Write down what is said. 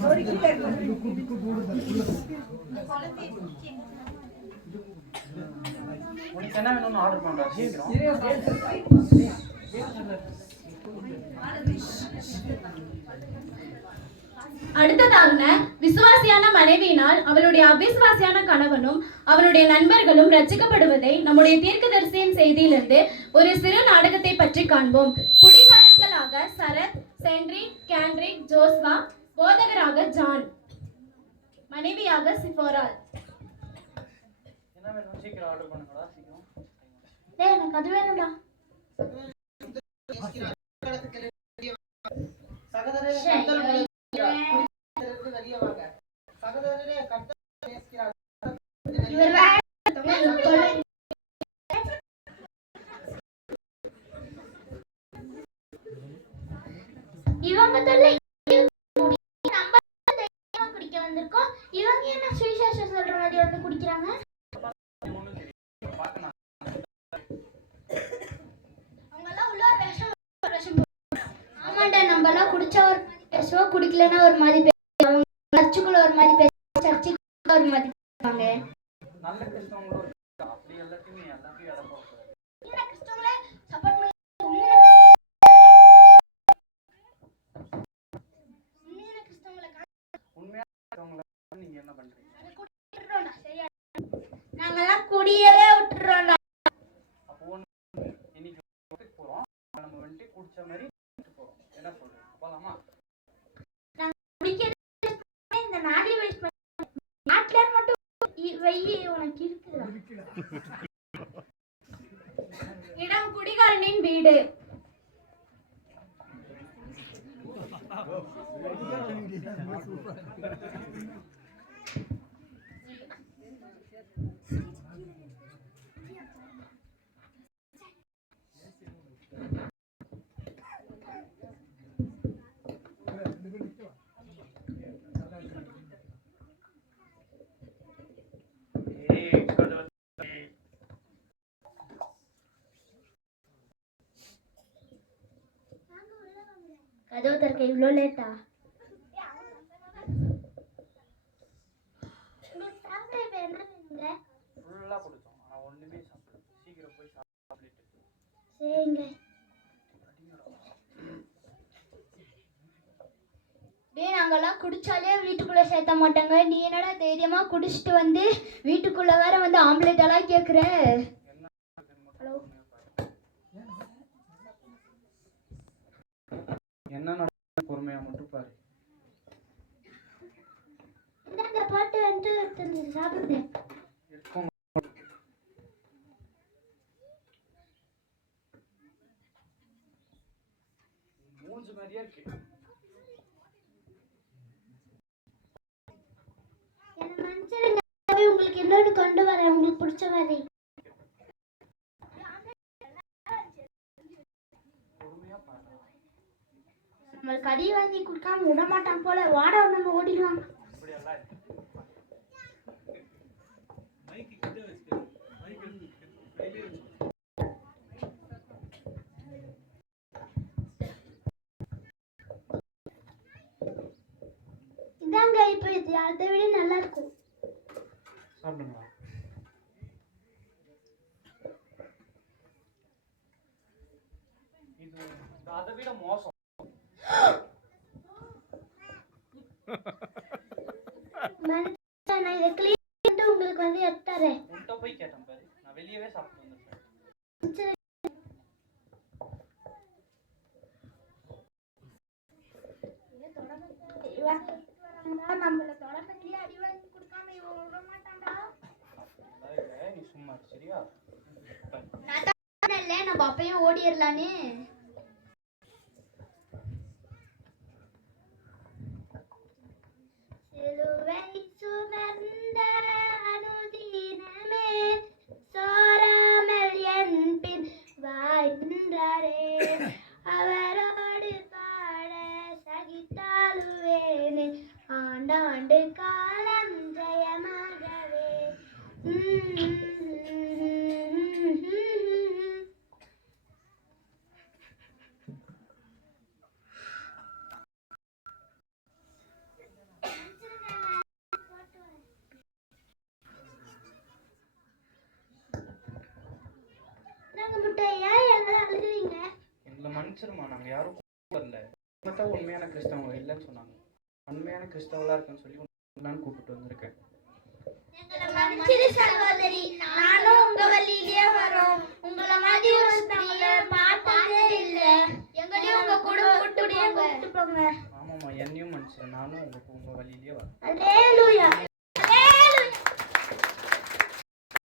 Sorry कि tag कर दो कुछ को दूर कर दो क्वालिटी चेंज உனக்கு என்ன வேணும்னு ஆர்டர் சீக்கிரம் அடுத்ததாக விசுவாசியான மனைவியினால் அவளுடைய அவிசுவாசியான கணவனும் அவனுடைய நண்பர்களும் ரச்சிக்கப்படுவதை நம்முடைய தீர்க்கதரிசியின் செய்தியிலிருந்து ஒரு சிறு நாடகத்தை பற்றி காண்போம். குடிகாரன்களாக சரத் சென்றி கேண்ட்ரிக் ஜோஸ்வா போதகராக ஜான். மனைவியாக சிஃபோரால் சீக்கிரம் ஆர்டர் பண்ணுங்கடா சீக்கிரம். டேய் எனக்கு அது வேணும்டா. சகோதரரே கர்த்தர் குடிக்கிறதற்கு வெளியே வாங்க சகோதரரே கர்த்தர் நேசிக்கிறார். இவங்க தொல்லை நம்ம குடிக்க வந்திருக்கோம். இவங்க என்ன சுவிசேஷம் சொல்ற மாதிரி வந்து குடிக்கிறாங்க? ஆமாண்டா நம்ம எல்லாம் குடிச்சா ஒரு மாதிரி பேசுவோம் குடிக்கலன்னா ஒரு மாதிரி பேசுவோம் சர்ச்சுக்குள்ள ஒரு மாதிரி பேசுவாங்க சர்ச்சுக்குள்ள ஒரு மாதிரி பேசுவாங்க நல்ல கிறிஸ்தவங்களும் இருக்காங்க. அப்படி எல்லாத்தையுமே எல்லாத்தையும் இடம் போகக்கூடாது இந்த கிறிஸ்தவங்களே சப்போர்ட் பண்ணி உண்மையான கிறிஸ்தவங்களை உண்மையான கிறிஸ்தவங்களை வந்து நீங்க என்ன பண்றீங்க விட்டுறோம்டா, சரியா? நாங்கெல்லாம் குடியவே நம்ம வந்துட்டு குடிச்ச மாதிரி என்ன போலாமா? குடிக்கிறது இந்த நாடி வேஸ்ட் பண்ண நாட்டுல மட்டும் வெய்யி உனக்கு இருக்குதா? இடம் குடிகாரனின் வீடு கதவை கதவு திறக்க இவ்வளோ லேட்டா ஃபுல்லா குடிச்சோம் ஆனா ஒண்ணுமே சாப்பிடல சீக்கிரம் போய் சாப்பிட்டு சரிங்க டேய் நாங்கெல்லாம் குடிச்சாலே வீட்டுக்குள்ள சேர்த்த மாட்டாங்க. நீ என்னடா தைரியமா குடிச்சிட்டு வந்து வீட்டுக்குள்ள வேற வந்து ஆம்லெட் எல்லாம் கேக்குற ஹலோ. என்ன நடக்குது பொறுமையா மட்டும் பாரு. பாட்டு வந்து சாப்பிடுங்க மூஞ்சு மாதிரியே இருக்கு. உங்களுக்கு இன்னொன்று கொண்டு வரேன். உங்களுக்கு பிடிச்ச மாதிரி பொறுமையா பாரு நம்மளுக்கு அடி வாங்கி கொடுக்காம விடமாட்டான் போல. வாட நம்ம ஓடிடலாம் இதாங்க இப்போ இது அதை விட நல்லா இருக்கும். சாப்பிடுங்களா? இது அதை விட மோசம். உங்களுக்கு வந்து எடுத்துறேன் உன்கிட்ட போய் கேட்டேன் பாரு. நான் வெளியவே சாப்பிட்டு வந்துருக்கேன் நம்மள தொடர்ந்து அடி வாங்கி கொடுக்காம இவன் விட மாட்டான்டா நீ சும்மா சரியா? நான் நம்ம அப்பயும் ஓடிடலான்னு. você. மன்னிச்சிருமா நாங்கள் யாரும் வரல தான் உண்மையான கிறிஸ்தவங்க இல்லைன்னு சொன்னாங்க. உண்மையான கிறிஸ்தவங்களா இருக்குன்னு சொல்லி நான் கூப்பிட்டு வந்திருக்கேன். சகோதரி. நானும் உங்க வழியிலே வரோம். உங்கள மாதிரி ஒரு பார்த்ததே இல்ல. எங்களையும் உங்க கூட கூட்டிட்டு போங்க. ஆமாம்மா என்னையும் நானும் உங்க உங்க வழியிலேயே வரேன். அல்லே